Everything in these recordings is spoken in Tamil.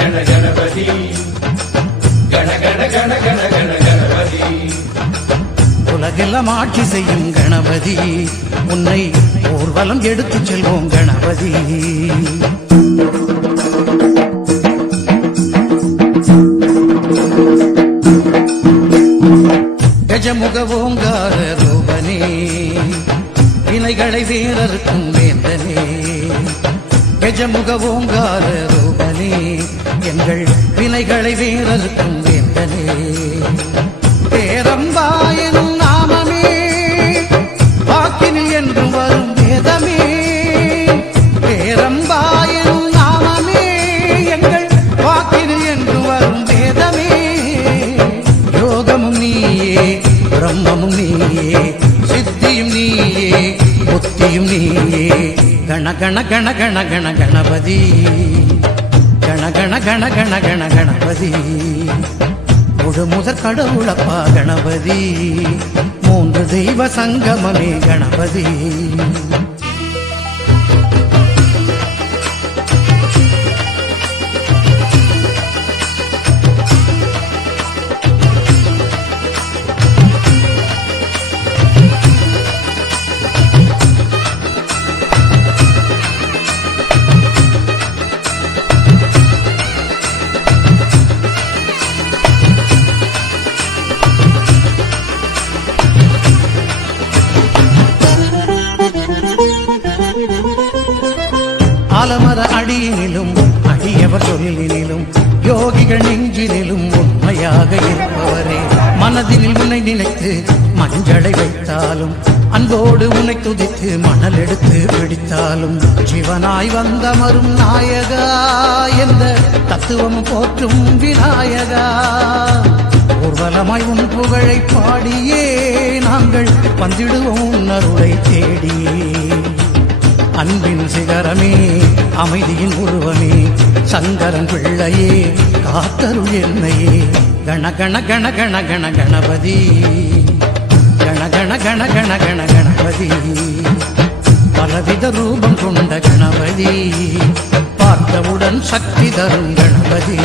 கண கணபதி கண கண கண கண கண கணபதி. உலகெல்லாம் ஆட்சி செய்யும் கணபதி, உன்னை ஊர்வலம் எடுத்துச் செல்வோம் கணபதி. கஜமுக ஓங்கார ரூபனே, வினைகளை வேறறுக்கும் வேந்தனே. கஜமுக ஓங்கார ரூபனே, எங்கள் வினைகளை வேறறுக்கும் வேந்தனே. பேரம்பாயனும் நாமமே வாக்கினில் என்றும் வரும் வேதமே. பேரம்பாயனும் நாமமே எங்கள் வாக்கினில் என்றும் வரும் வேதமே. யோகமும் நீயே, பிரம்மமும் நீயே, சித்தியும் நீயே, புத்தியும் நீயே. கண கண கண கண கண கணபதி கண கண கண கண கண கணபதி. முழு முதற் கடவுளப்பா கணபதி, மூன்று தெய்வ சங்கமமே கணபதி. ஆலமர அடியினிலும் அடியவர் தொழிலினிலும் யோகிகள் நெஞ்சினிலும் உண்மையாக இருப்பவரே. மனதினில் உன்னை நினைத்து மஞ்சளை வைத்தாலும், அன்போடு உன்னை துதித்து மணல் எடுத்து பிடித்தாலும், சிவனாய் வந்தமரும் நாயகா, எந்த தத்துவம் போற்றும் விநாயகா. ஊர்வலமாய் உன் புகழை பாடியே நாங்கள் வந்திடுவோம் அருளை தேடியே. அன்பின் சிகரமே, அமைதியின் உருவமே, சங்கரன் பிள்ளையே, காத்தருள் என்னையே. கண கண கண கண கண கணபதி கண கண கண கண கண கணபதி. பலவித ரூபம் கொண்ட கணபதி, பார்த்தவுடன் சக்தி தரும் கணபதி.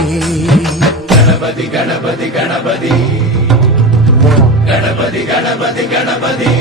கணபதி கணபதி கணபதி கணபதி கணபதி கணபதி.